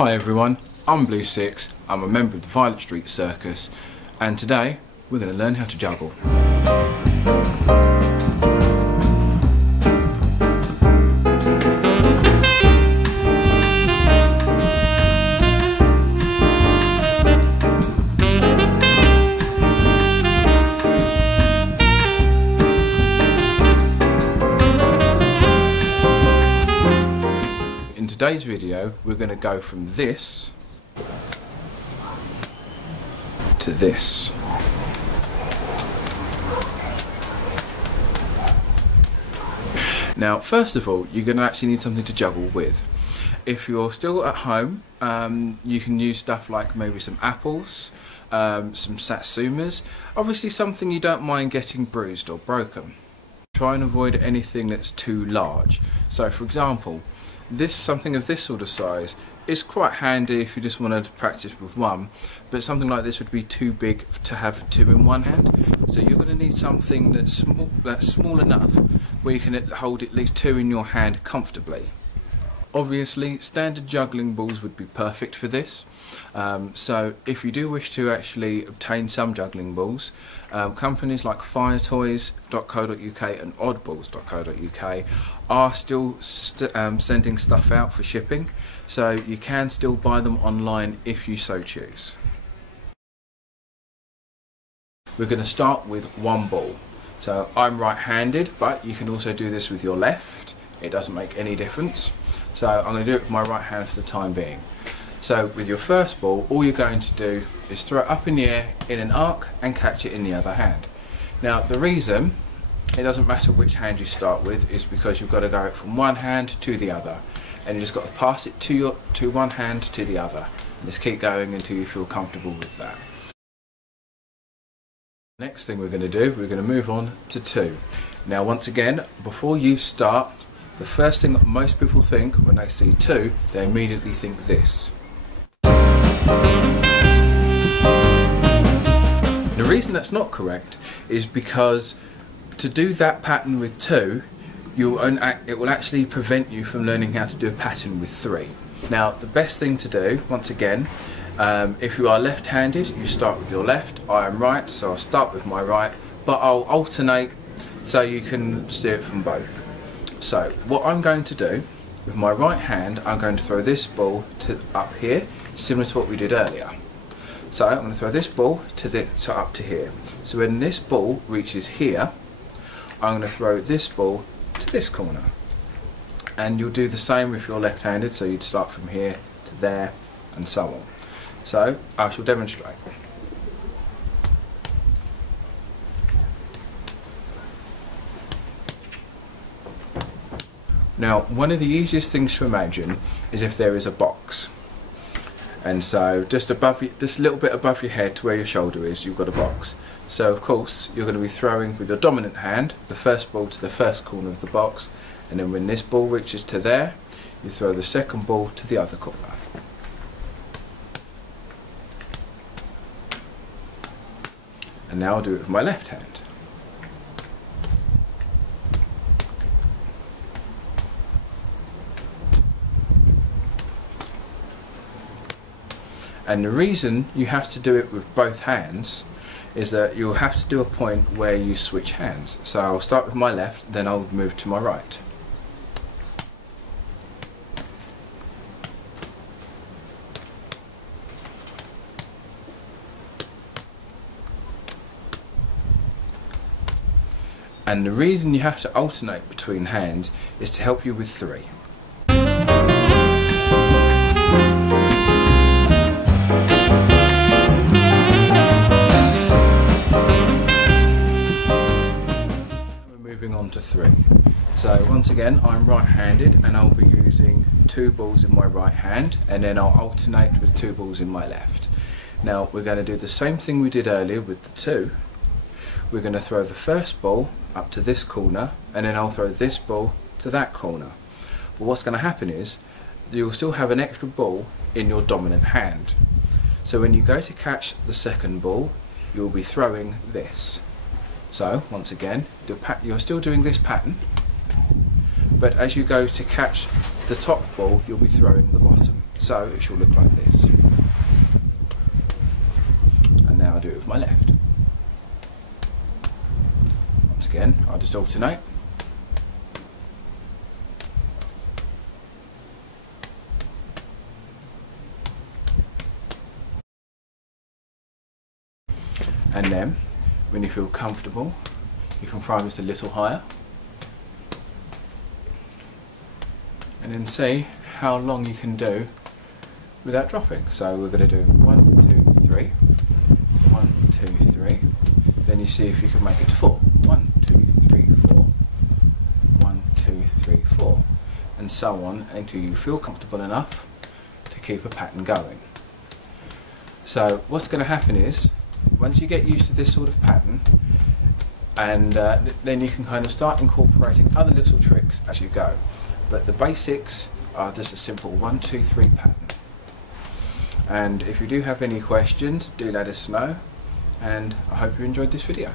Hi everyone, I'm Blue Sicx, I'm a member of the Violet Street Circus, and today we're going to learn how to juggle. In today's video, we're going to go from this to this. Now, first of all, you're going to actually need something to juggle with. If you're still at home, you can use stuff like maybe some apples, some satsumas, obviously something you don't mind getting bruised or broken. Try and avoid anything that's too large. So, for example, something of this sort of size is quite handy if you just want to practice with one, but something like this would be too big to have two in one hand. So you're going to need something that's small enough where you can hold at least two in your hand comfortably. Obviously, standard juggling balls would be perfect for this. So if you do wish to actually obtain some juggling balls, companies like firetoys.co.uk and oddballs.co.uk are still sending stuff out for shipping, so you can still buy them online if you so choose. We're going to start with one ball. So I'm right-handed, but you can also do this with your left. It doesn't make any difference. So I'm going to do it with my right hand for the time being. So with your first ball, all you're going to do is throw it up in the air in an arc and catch it in the other hand. Now the reason it doesn't matter which hand you start with is because you've got to go from one hand to the other, and you just got to pass it to one hand to the other, and just keep going until you feel comfortable with that. Next thing we're going to do, we're going to move on to two. Now once again, before you start, the first thing that most people think when they see two, they immediately think this. The reason that's not correct is because to do that pattern with two, it will actually prevent you from learning how to do a pattern with three. Now the best thing to do, once again, if you are left-handed, you start with your left. I am right, so I'll start with my right, but I'll alternate so you can see it from both. So what I'm going to do with my right hand, I'm going to throw this ball up here, similar to what we did earlier. So I'm going to throw this ball up to here. So when this ball reaches here, I'm going to throw this ball to this corner. And you'll do the same if you're left-handed, so you'd start from here to there and so on. So I shall demonstrate. Now, one of the easiest things to imagine is if there is a box, and so just a little bit above your head to where your shoulder is, you've got a box. So of course you're going to be throwing with your dominant hand the first ball to the first corner of the box, and then when this ball reaches to there, you throw the second ball to the other corner. And now I'll do it with my left hand. And the reason you have to do it with both hands is that you'll have to do a point where you switch hands. So I'll start with my left, then I'll move to my right. And the reason you have to alternate between hands is to help you with three. Moving on to three. So once again, I'm right-handed and I'll be using two balls in my right hand, and then I'll alternate with two balls in my left. Now we're going to do the same thing we did earlier with the two. We're going to throw the first ball up to this corner, and then I'll throw this ball to that corner. But what's going to happen is you'll still have an extra ball in your dominant hand. So when you go to catch the second ball, you'll be throwing this. So once again, you're still doing this pattern, but as you go to catch the top ball, you'll be throwing the bottom. So it should look like this. And now I'll do it with my left. Once again, I'll just alternate. And then, when you feel comfortable, you can fly just a little higher. And then see how long you can do without dropping. So we're going to do 1, 2, 3, 1, 2, 3. Then you see if you can make it to 4. 1, 2, 3, 4. 1, 2, 3, 4. And so on until you feel comfortable enough to keep a pattern going. So what's going to happen is, once you get used to this sort of pattern, and then you can kind of start incorporating other little tricks as you go. But the basics are just a simple 1, 2, 3 pattern. And if you do have any questions, do let us know, and I hope you enjoyed this video.